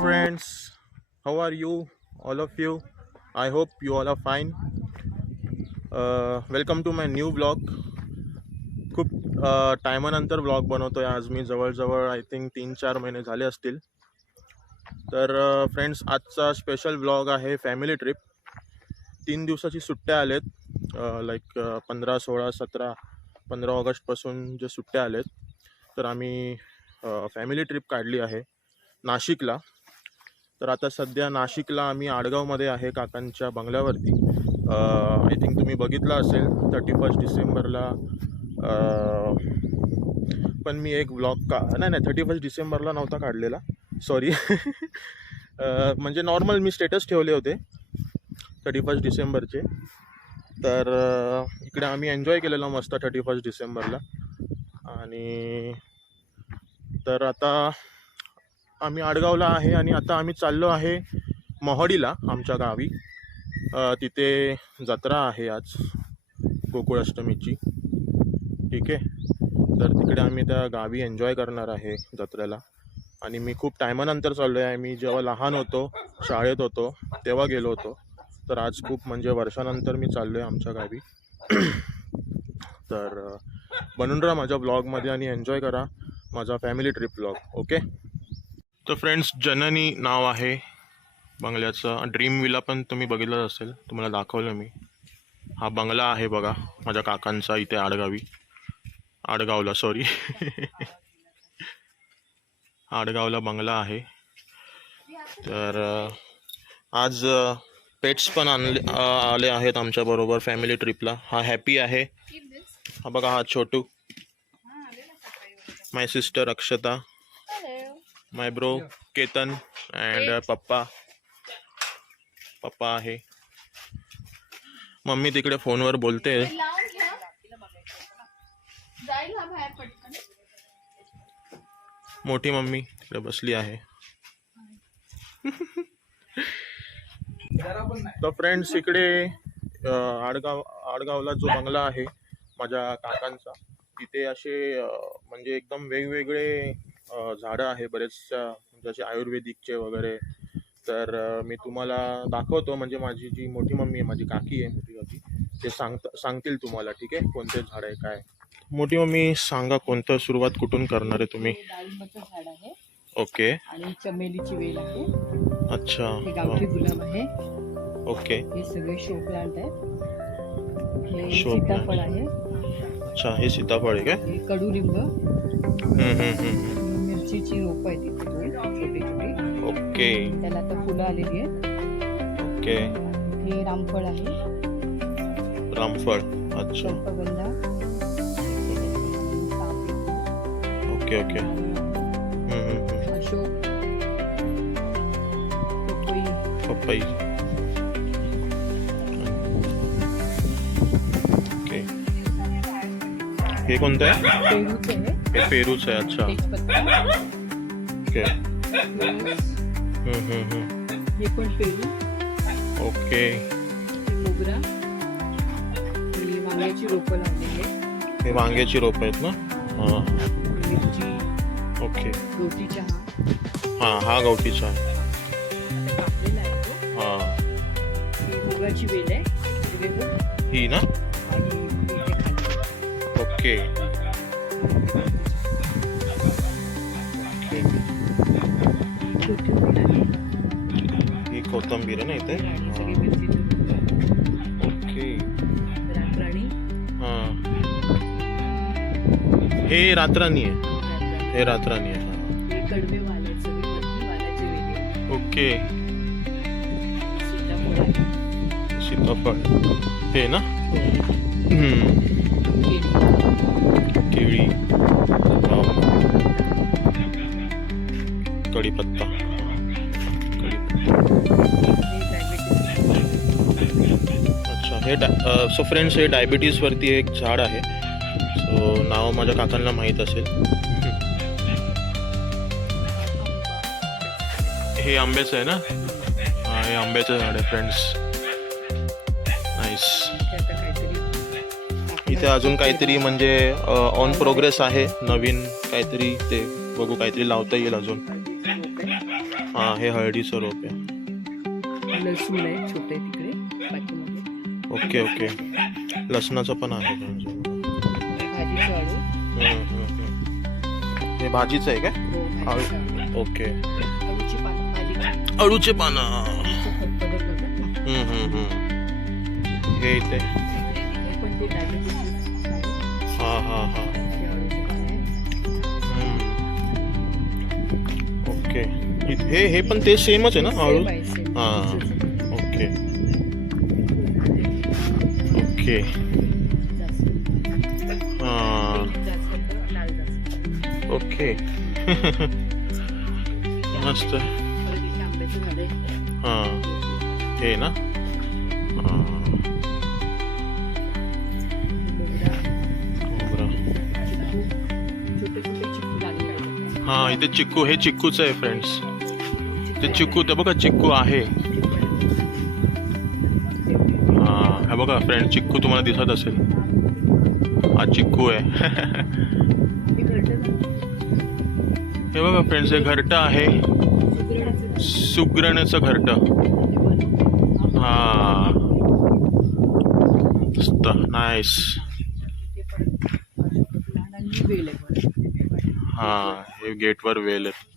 friends, how are you? All of you. I hope you all are fine. Welcome to my new vlog. खूप टायमानंतर vlog बनवतोय आज मी. जवळजवळ I think 3-4 महिने झाले असतील. तर फ्रेंड्स, आजचा स्पेशल व्लॉग आहे फॅमिली ट्रिप. 3 दिवसाची सुट्ट्या आलेत. लाईक 15, 16, 17, 15 ऑगस्टपासून जे सुट्ट्या आलेत, तर आम्ही फॅमिली ट्रिप काढली आहे नाशिकला. तर आता सध्या नाशिकला आम्ही आडगावमध्ये आहे काकांच्या बंगल्यावरती. आय थिंक तुम्ही बघितलं असेल 31 डिसेंबरला. पण मी एक व्लॉग नाही 31 डिसेंबरला नव्हता काढलेला, सॉरी. म्हणजे नॉर्मल मी स्टेटस ठेवले होते 31 डिसेंबरचे. तर इकडे आम्ही एन्जॉय केलेलं मस्त 31 डिसेंबरला. आणि तर आता आम्ही आडगावला आहे आणि आता आम्ही चाललो आहे मोहाडीला, आमच्या गावी. तिथे जत्रा आहे आज गोकुळाष्टमीची. ठीक आहे, तर तिकडे आम्ही त्या गावी एन्जॉय करणार आहे जत्रेला. आणि मी खूप टायमानंतर चाललो आहे. मी जेव्हा लहान होतो, शाळेत होतो, तेव्हा गेलो होतो. तर आज खूप म्हणजे वर्षानंतर मी चाललो आहे आमच्या गावी. तर बनून राहा माझ्या ब्लॉगमध्ये आणि एन्जॉय करा माझा फॅमिली ट्रिप ब्लॉग. ओके. तर फ्रेंड्स, जननी नाव आहे बंगल्याचं. ड्रीम विला पण तुम्ही बघितलं असेल, तुम्हाला दाखवलं मी. हा बंगला आहे बघा माझ्या काकांचा इथे आडगावला सॉरी. आडगावला बंगला आहे. तर आज पेट्स पण आले आहेत आमच्याबरोबर फॅमिली ट्रिपला. हा हॅपी आहे, हा बघा, हा छोटू, my sister Akshata, my bro Ketan and पप्पा आहे. मम्मी तिकडे फोनवर बोलते. मोठी मम्मी तिकडे बसली आहे. तर फ्रेंड्स, इकडे आडगावला जो बंगला आहे माझ्या काकांचा, तिथे असे म्हणजे एकदम वेगवेगळे झाडं आहे बरेचशा, जसे आयुर्वेदिकचे वगैरे. तर मी तुम्हाला दाखवतो. म्हणजे माझी जी मोठी मम्मी आहे, माझी काकी आहे मोठी काकी, ते सांगतील तुम्हाला. ठीक आहे, कोणते झाड आहे काय. मोठी मम्मी सांगा, कोणतं सुरुवात कुठून करणार आहे तुम्ही. डाळिंबाचं झाड आहे. ओके. आणि चमेलीची वेल आहे. अच्छा. हे गावठी गुलाब आहे. ओके. हे सगळे शो प्लांट आहे. हे शो सीताफळ आहे. अच्छा, हे सीताफळ आहे काय. हे कडुलिंब. मिरचीची रोप आहे तिथे छोटी छोटी. ओके. त्याला आता फुलं आलेली आहेत. ओके. हे रामफळ आहे. रामफळ. अच्छा. कल्पगंधा. Okay okay. अशोक. पपई. ओके. हे कोणतं आहे. पेरूचं आहे. हे पेरूचं आहे. अच्छा. तेजपत्ता. ओके. हे पण पेरू. ओके. मोगरा. आणि वांग्याची रोपं लावलेली आहे. हे वांग्याची रोप आहेत ना. हां. मिरची. ओके. गवती चहा. हां, हा गवठी चहा. कापलेला आहे तो. हां. ही मुगाची वेल आहे. ही ना. आणि इथे खाली. ओके. ही कोथिंबीर आहे ना इथे. सगळी मिरची. ओके. रातराणी. हां, हे रातराणी आहे. हे रातराणी आहे. हे कडवे वाल आहेत. सगळी वालाची वेल. ओके. सीताफळ आहे. सीताफळ हे ना. केळी. कढीपत्ता. अच्छा. हे सो फ्रेंड्स, हे डायबिटीजवरती एक झाड आहे. सो नाव माझ्या काकांना माहीत असेल. हे आंब्याचं आहे ना. हां, हे आंब्याचं झाड आहे फ्रेंड्स. नाईस. इथे अजून काहीतरी म्हणजे ऑन प्रोग्रेस आहे, नवीन काहीतरी. ते बघू, काहीतरी लावता येईल अजून. हा हे हळदीचं रोप आहे. लसूण आहे छोटे तिकडे पाठीमागे. Okay okay. लसणाचं पण आहे. भाजीचं आळू. हे भाजीचं आहे काय? हो, भाजीचं आळू. ओके. अळूची पानं, भाजी. अळूचे पानं. फतफदं करतात. हे इथे. हे पण ते डायबिटीज आहे. हा हा हा. ते अळूचे पानं आहे. ओके. हे पण ते सेमच आहे ना अळू? सेम आहे, सेम. हा. Okay okay. जास्वंद. हा. जास्वंद, लाल जास्वंद. ओके. मस्त. हळदीच्या आंब्याचं झाड आहे. हा हे ना. हा. मोगरा. खोबरं. छोटे छोटे चिकू लागले आहेत. हा इथे चिक्कू. हे चिक्कूचं आहे फ्रेंड्स. ते चिक्कू ते बघा चिक्कू आहे. हा हे बघा फ्रेंड चिक्कू तुम्हाला दिसत असेल. हा चिक्कू आहे. हे घरटं हे बघा फ्रेंड्स हे घरटं आहे. सुगरणचं घरटं. हा मस्त नाईस. वेल आहे. हा हे गेटवर वेल आहे.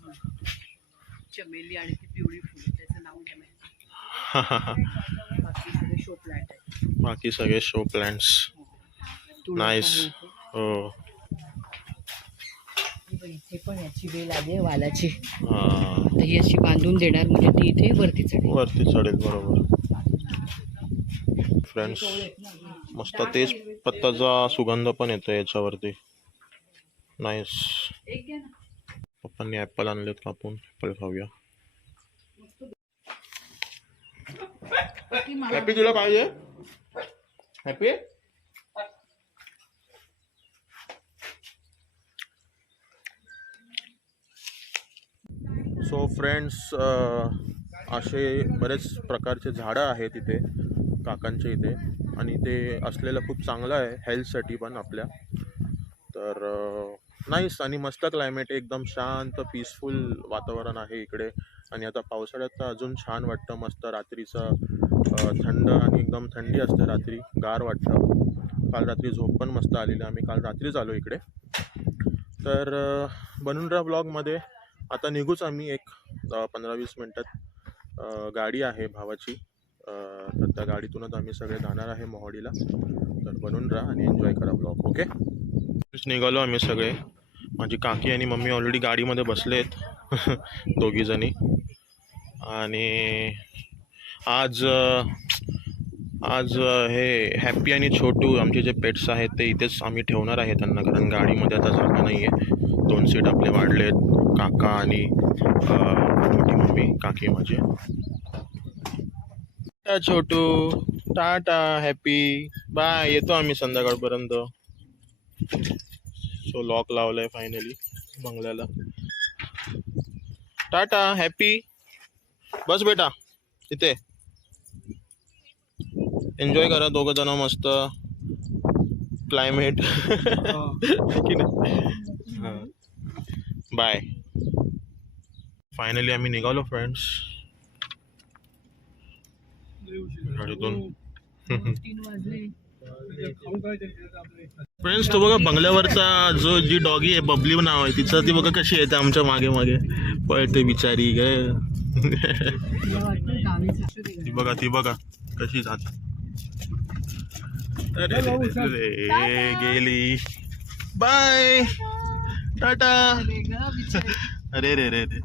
चमेली आणि ती पिवळी फुलं त्याचं नाव नाही माहिती. बाकी सगळे शो प्लांट आहेत. बाकी सगळे शो प्लांट्स. तुळस नाईस. आहे इथे. हो. ही बघ, इथे पण याची वेल आली आहे वालाची. हा तर ही अशी बांधून देणार म्हणजे ती इथे वरती चढेल. वरती चढेल. बरोबर फ्रेंड्स. मस्त तेच पत्ताचा सुगंध पण येतो याच्यावरती. नाईस. एक घ्या ना. पप्पांनी ॲपल आणलेत कापून. ॲपल खाऊया. हॅपी तुला पाहिजे? हॅपी सो फ्रेंड्स असे बरेच प्रकारचे झाडं आहेत इथे काकांच्या इथे. आणि ते असलेलं खूप चांगलं आहे हेल्थसाठी पण आपल्या. तर नाईस. आणि मस्त क्लायमेट एकदम शांत पीसफुल वातावरण आहे इकडे. आणि आता पावसाळ्यात तर अजून छान वाटतं. मस्त रात्रीचं थंड आणि एकदम थंडी असते रात्री. गार वाटतं. काल रात्री झोप पण मस्त आलेली. आम्ही काल रात्रीच आलो इकडे. तर बनून राहा ब्लॉगमध्ये. आता निघूच आम्ही एक 15-20 मिनटात. गाडी आहे भावाची. तर त्या गाडीतूनच आम्ही सगळे जाणार आहे मोहाडीला. तर बनून राहा आणि एन्जॉय करा ब्लॉग. ओके. निघालो आम्ही सगळे. माझी काकी आणि मम्मी ऑलरेडी गाडीमध्ये बसलेत. दोघीजणी. आणि आज हे हॅपी आणि छोटू आमचे जे पेट्स आहेत ते इथेच आम्ही ठेवणार आहे त्यांना. कारण गाडीमध्ये आता जागा नाही आहे. 2 सीट आपले वाढलेत. काका आणि मोठी मम्मी काकी माझी. छोटू टाटा. Happy bye. येतो आम्ही संध्याकाळपर्यंत. सो लॉक लावलाय फायनली बंगल्याला. टाटा. हॅपी. बस बेटा इथे. एन्जॉय करा दोघं जण मस्त क्लायमेट. की नाही. बाय. फायनली आम्ही निघालो फ्रेंड्स गाडीतून. 3 वाजले. फ्रेंड्स तो बघा बंगल्यावरचा जी डॉगी आहे बबली नाव आहे तिचं. ती बघा कशी येते आमच्या मागे मागे पळते बिचारी ग. ती बघा कशी जाते. अरे गेली. बाय. टाटा. अरे रे रे रे.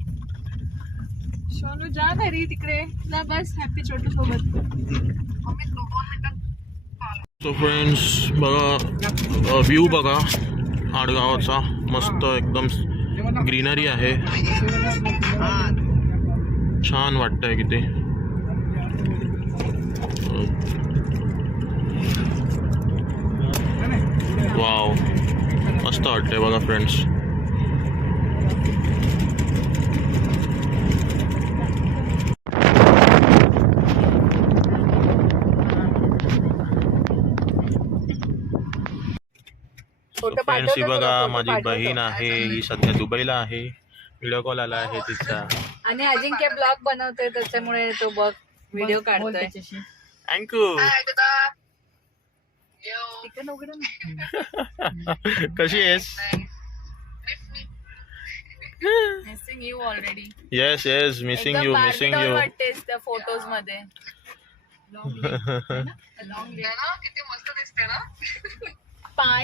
सोनू जा घरी तिकडे ना. बस हॅपी छोटू सोबत. सो फ्रेंड्स बघा व्ह्यू बघा आडगावाचा. मस्त एकदम ग्रीनरी आहे. छान वाटतंय किती. वाव मस्त वाटतंय बघा फ्रेंड्स. फ्रेंड्स ही बघा माझी बहीण आहे. ही सध्या दुबईला आहे. व्हिडिओ कॉल आला आहे तिचा. आणि अजिंक्य ब्लॉग बनवतोय त्याच्यामुळे तो बघ व्हिडिओ काढतोय त्याच्याशी. थँक्यू. चिकन उघडं ना. कशी आहेस? Missing you already. Yes yes, missing you missing you. वाटतेस त्या फोटोज मध्ये.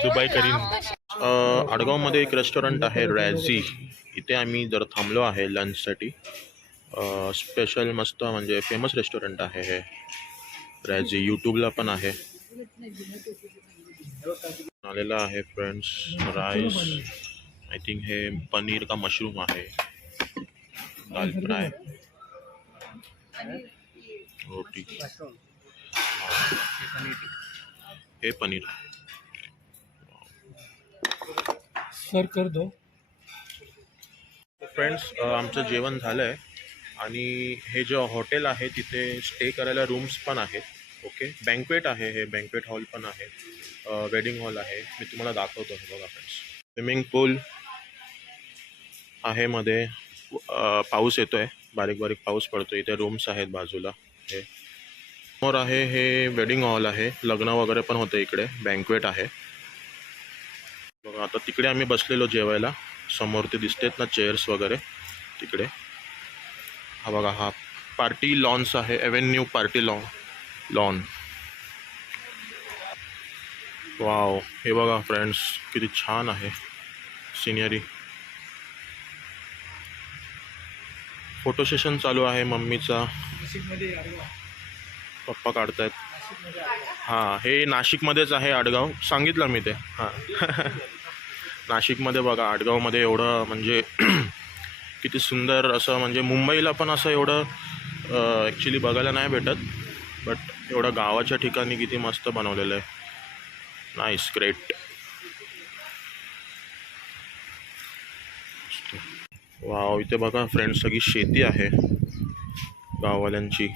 सुबाई करीन. आडगाव मध्ये एक रेस्टॉरंट आहे रॅझी. इथे आम्ही जर थांबलो आहे लंचसाठी. स्पेशल मस्त म्हणजे फेमस रेस्टॉरंट आहे हे रॅझी. यूट्यूबला पण आहे. आलेला आहे फ्रेंड्स राईस. आय थिंक हे पनीर का मशरूम आहे. दाल फ्राय, रोटी, हे पनीर. सर कर दो. फ्रेंड्स आमचं जेवण झालं आहे आणि हे जे हॉटेल आहे तिथे स्टे करायला रूम्स पण आहेत. ओके, बँक्वेट आहे, हे बँक्वेट हॉल पण आहे, वेडिंग हॉल आहे. मी तुम्हाला दाखवतो. हे बघा फ्रेंड्स, स्विमिंग पूल आहे मध्ये. पाऊस येतोय, बारीक बारीक पाऊस पडतो. इथे रूम्स आहेत बाजूला. हे समोर आहे हे वेडिंग हॉल आहे. लग्न वगैरे पण होते इकडे. बँक्वेट आहे बघा. आता तिकडे आम्ही बसलेलो जेवायला. समोर ते दिसतेत ना चेअर्स वगैरे तिकडे. हा बघा, हा पार्टी लॉन्स आहे. Avenue party lawn. वाव, हे बघा फ्रेंड्स किती छान आहे सिनरी. फोटो सेशन चालू आहे मम्मीचा. पप्पा काढतायत. हां, हे नाशिकमध्येच आहे आडगाव. सांगितलं मी ते. हां नाशिकमध्ये बघा. आडगावमध्ये एवढं म्हणजे किती सुंदर असं, म्हणजे मुंबईला पण असं एवढं ॲक्च्युली बघायला नाही भेटत. बट एवढं गावाच्या ठिकाणी किती मस्त बनवलेलं आहे. Nice, great. वाव, इथे बघा फ्रेंड्स सगळी शेती आहे गाववाल्यांची.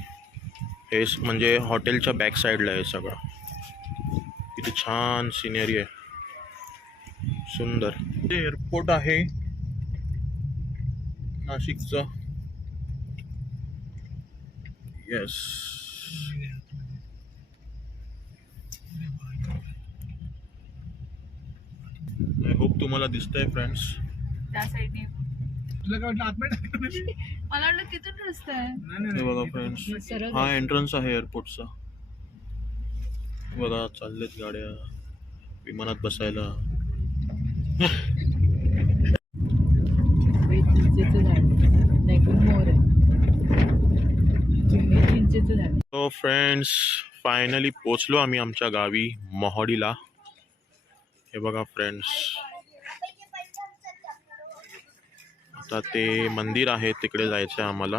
हे म्हणजे हॉटेलच्या बॅक साईडला आहे सगळं. किती छान सिनेरी आहे, सुंदर. हे एअरपोर्ट आहे नाशिकचं. येस, आय होप तुम्हाला दिसतंय फ्रेंड्स. त्या साईडने तुला काय वाटलं आतमध्ये? मला वाटलं तिथून रस्ता आहे. हे बघा फ्रेंड्स, हा एंट्रन्स आहे एअरपोर्टचा. बघा चाललेत गाड्या विमानात बसायला. सो फ्रेंड्स, फायनली पोचलो आम्ही आमच्या गावी मोहाडीला. हे बघा फ्रेंड्स, आता ते मंदिर आहे तिकडे जायचं आहे आम्हाला.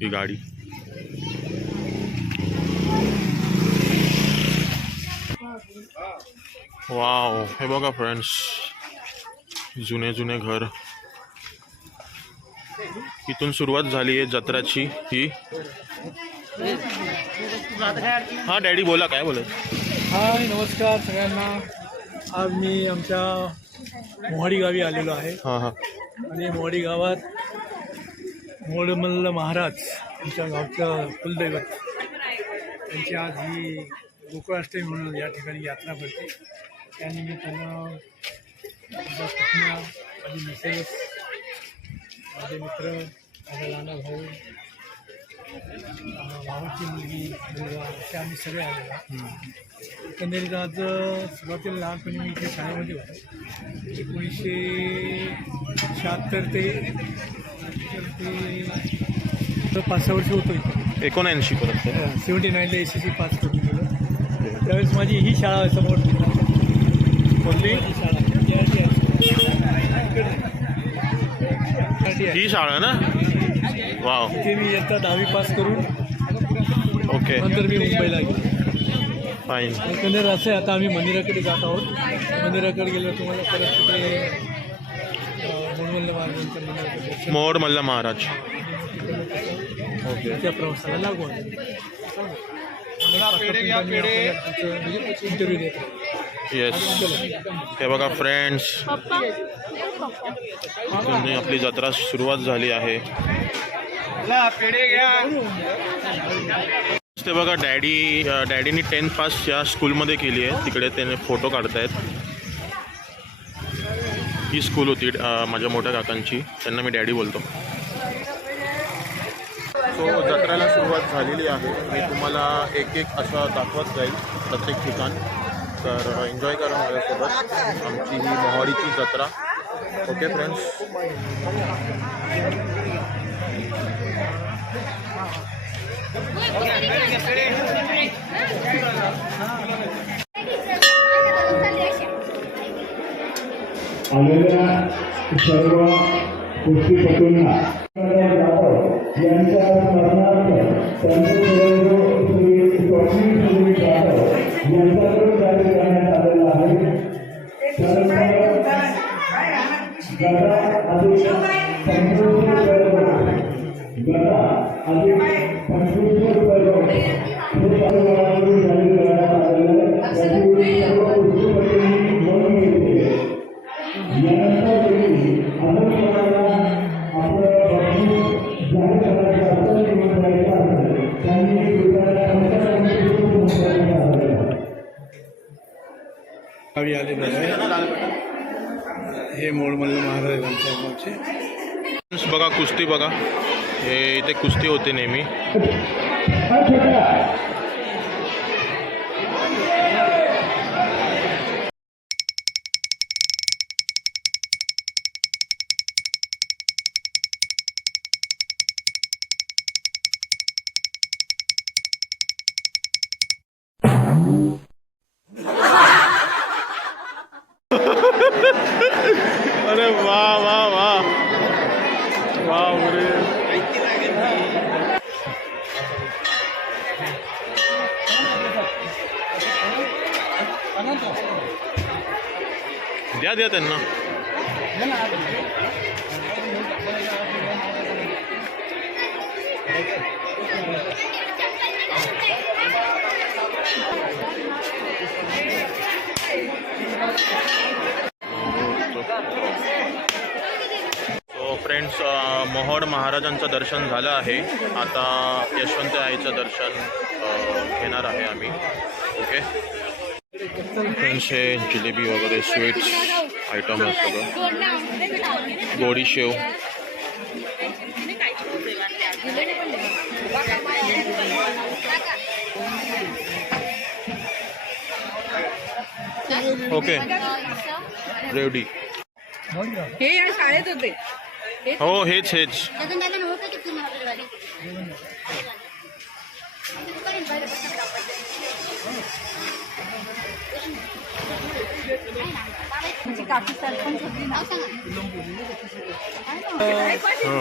ही गाडी. वाव, हे बघा फ्रेंड्स, जुने जुने घर. इथून सुरुवात झाली आहे जत्राची ही. हा डॅडी बोला, काय बोलत? हाय, नमस्कार सगळ्यांना. आज मी आमच्या मोहाडी गावी आलेलो आहे. हां हां. आणि मोहाडी गावात मोडमल्ल महाराज आमच्या गावचं कुलदैवत, त्यांची आज ही गोकुळाष्टमी म्हणून या ठिकाणी यात्रा भरते. त्यानिमित्तानं माझ्या पत्नी, माझी मिसेस, माझे मित्र, माझा लहान भाऊ, भावाची मुलगी, मुलगा, असे आम्ही सगळे आलेलो आहोत. एकंदरीत आज सुरुवातीला लहानपणी मी इथे शाळेमध्ये होतो. 1976 ते 5-6 वर्ष होतो इथे. 79 परत. 79ला SSC पास करून गेलो. त्यावेळेस माझी ही शाळा समोर कोणती शाळा ही शाळा ना? वाव. इथे मी इयत्ता 10वी पास करून ओके, नंतर मी मुंबईला गेलो. फाईन. एकंदर असं आहे. आता आम्ही मंदिराकडे जात आहोत. मंदिराकडे गेलो तुम्हाला परत तिथे मोडमल्ल महाराजांच्या मंदिराकडे मोर मल्ल महाराज. ओके, त्या प्रवासाला लागू आहे. इंटरव्ह्यू देत येस, हे बघा फ्रेंड्स, आपली जत्रा सुरुवात झाली आहे. ते बघा डॅडीनी 10th पास या स्कूलमध्ये केली आहे. तिकडे त्याने फोटो काढतायत. ही स्कूल होती माझ्या मोठ्या काकांची, त्यांना मी डॅडी बोलतो. सो जत्रेला सुरुवात झालेली आहे. मी तुम्हाला एक एक असं दाखवत जाईल प्रत्येक ठिकाण. तर एन्जॉय करा माझ्यासोबत आमची ही मोहारीची जत्रा. Okay friends. आलेल्या सर्व कुस्तीपटूंना यांच्या स्मरणार्थ त्यांच्याकडून श्री स्वप्नील सुरेश जाधव यांच्याकडून जारी करण्यात आलेला आहे. गदा अधिक 25 गदा अधिक 25 रुपये हे सर्वांकडून जारी करण्यात आलेलं आहे. सर्व कुस्तीपटूंनी नोंद घेतली. यानंतर अनुसराला आपलं बक्षीस जाहीर करायचं असेल किंवा द्यायचं असेल त्यांनी गावी आलेलं आहे. हे मोडमल्ल महाराजांच्या गावचे. बघा कुस्ती बघा, हे इथे कुस्ती होते नेहमी. अरे वाह वाह वाह वाह रे. द्या द्या त्यांना. सो फ्रेंड्स, मोहोड महाराजांचं दर्शन झालं आहे. आता यशवंत आईचं दर्शन घेणार आहे आम्ही. ओके फ्रेंड्स, हे जिलेबी वगैरे स्वीट्स आयटम आहे सगळं. गोडी शेव. ओके रेवडी. हे या शाळेत होते. हो हेच हेच. काकी सरपंच होती ना. हो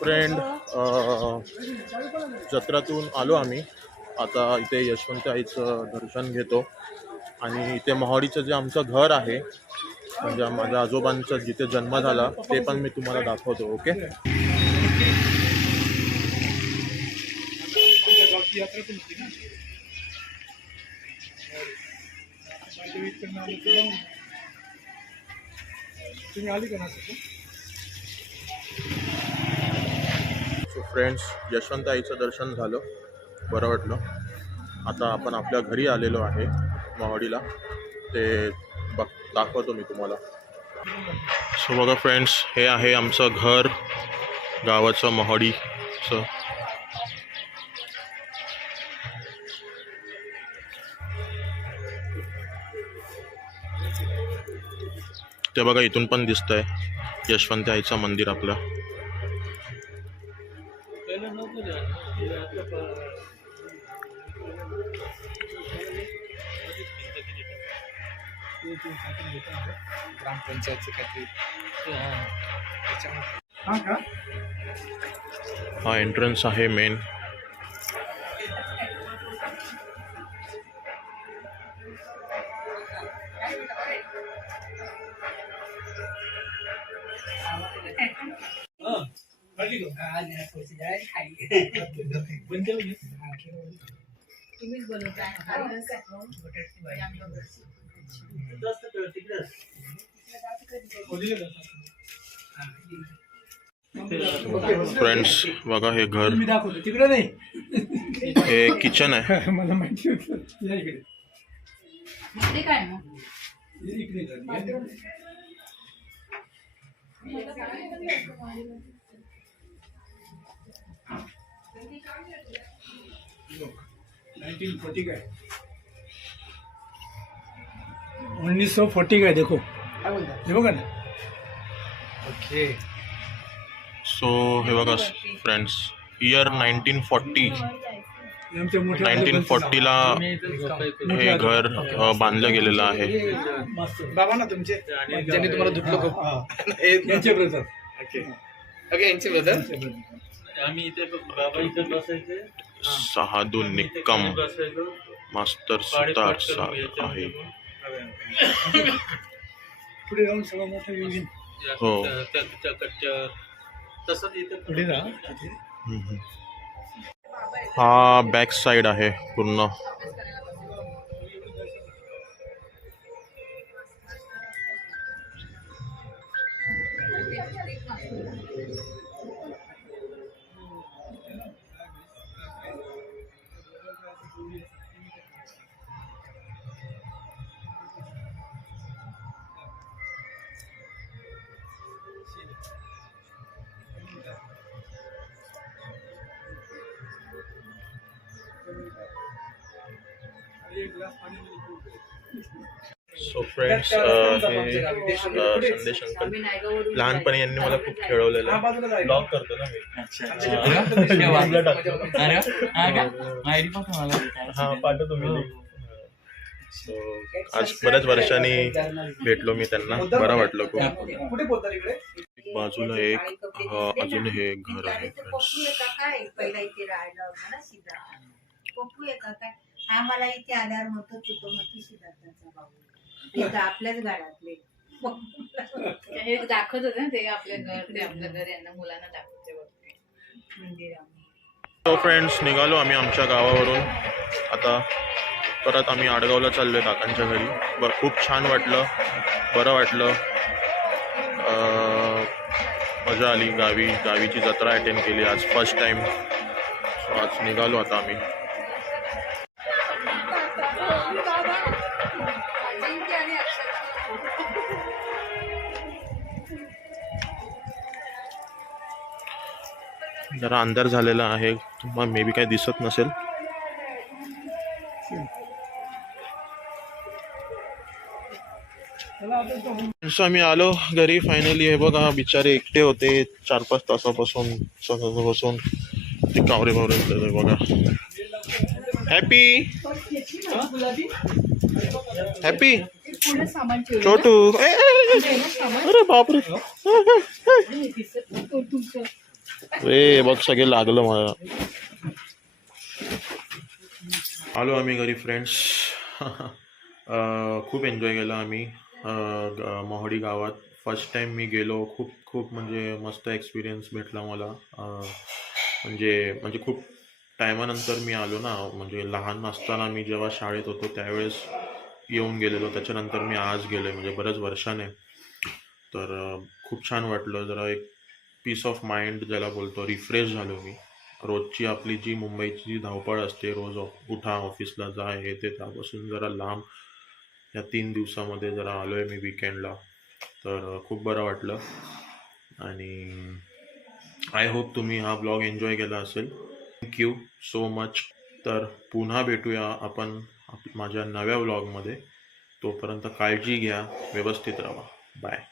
फ्रेंड जत्रातून आलो आम्ही. आता इथे यशवंत आईचं दर्शन घेतो आणि इथे मोहाडीचं जे आमचं घर आहे म्हणजे माझ्या आजोबांचा जिथे जन्म झाला ते पण मी तुम्हाला दाखवतो. ओके. गावची यात्रा पण होती ना. तुम्ही आली का ना? सो फ्रेंड्स, यशवंत आईचं दर्शन झालं, बरं वाटलं. आता आपण आपल्या घरी आलेलो आहे मोहाडीला, ते दाखवतो मी तुम्हाला. सो बघा फ्रेंड्स, हे आहे आमचं घर गावाचं मोहाडीचं. ते बघा इथून पण दिसतंय यशवंत आईचं मंदिर आपलं. ग्रामपंचायतचं काहीतरी. हा एंट्रन्स आहे मेन. तुम्हीच बनवताय. फ्रेंड्स बघा हे घर, मी दाखवतो तिकडे नाही. हे किचन आहे. मला माहिती होतं. या इकडे. ते काय मग? इकडे जा. 1940 का है, 1940 का है. देखो देखो ना. ओके. सो हे बघा फ्रेंड्स, इयर 1940. 1940ला हे घर बांधलं गेलेलं आहे. बाबा ना तुमचे ज्यांनी तुम्हाला धुतलं खूप. यांचे ब्रदर. ओके ओके, यांचे ब्रदर. आम्ही इथे बाबा इथे बसायचे. सहादू निकम मास्टर सुतार आहे. पुढे जाऊन सगळं मोठं येईल. हो. तसंच इथे पुढे जा. हा बॅक साइड आहे पूर्ण. सो फ्रेंड्स, हे संदेश अंकल लहानपणी यांनी मला खूप खेळवलेलं. ब्लॉग करतो ना मी. हा पाठवतो मी. सो आज बऱ्याच वर्षांनी भेटलो मी त्यांना, बरं वाटलं खूप. बाजूला एक अजून हे घर आहे आम्हाला इथे आधार होतो तो म्हणतो सिद्धार्थाचा भाऊ आपल्याच घरातले हे दाखवत होते ना ते आपलं घर यांना मुलांना दाखवते वरती मंदिर. सो फ्रेंड्स, निघालो आम्ही आमच्या गावावरून. आता परत आम्ही आडगावला चाललोय काकांच्या घरी. खूप छान वाटलं, बरं वाटलं, मजा आली. गावीची जत्रा अटेंड केली आज फर्स्ट टाइम. सो आज निघालो आता आम्ही. जरा अंधार झालेला आहे, तुम्हाला मे बी काही दिसत नसेल. आम्ही आलो घरी फायनली. हे बघा बिचारे एकटे होते 4-5 तासापासून ते कावरे बावरे बघा. हॅपी हॅपी छोटू. अरे बापरे. रे बघ सगळे लागलं मला. आलो आम्ही घरी फ्रेंड्स. खूप एन्जॉय केला आम्ही मोहाडी गावात. फर्स्ट टाइम मी गेलो. खूप खूप म्हणजे मस्त एक्सपिरियन्स भेटला मला. म्हणजे म्हणजे खूप टायमानंतर मी आलो ना. म्हणजे लहान असताना मी जेव्हा शाळेत होतो त्यावेळेस येऊन गेलेलो. त्याच्यानंतर मी आज गेलो म्हणजे बऱ्याच वर्षाने. तर खूप छान वाटलं. जरा एक पीस ऑफ माइंड ज्याला बोलतो, रिफ्रेश झालो मी. रोजची आपली जी मुंबईची जी धावपळ असते, रोज उठा ऑफिसला जा हे ते, त्यापासून जरा लांब या 3 दिवसामध्ये जरा आलो आहे मी विकेंडला. तर खूप बरं वाटलं. आणि आय होप तुम्ही हा ब्लॉग एन्जॉय केला असेल. Thank you so much. तर पुन्हा भेटूया आपण माझ्या नव्या ब्लॉगमध्ये. तोपर्यंत काळजी घ्या, व्यवस्थित राहा. बाय.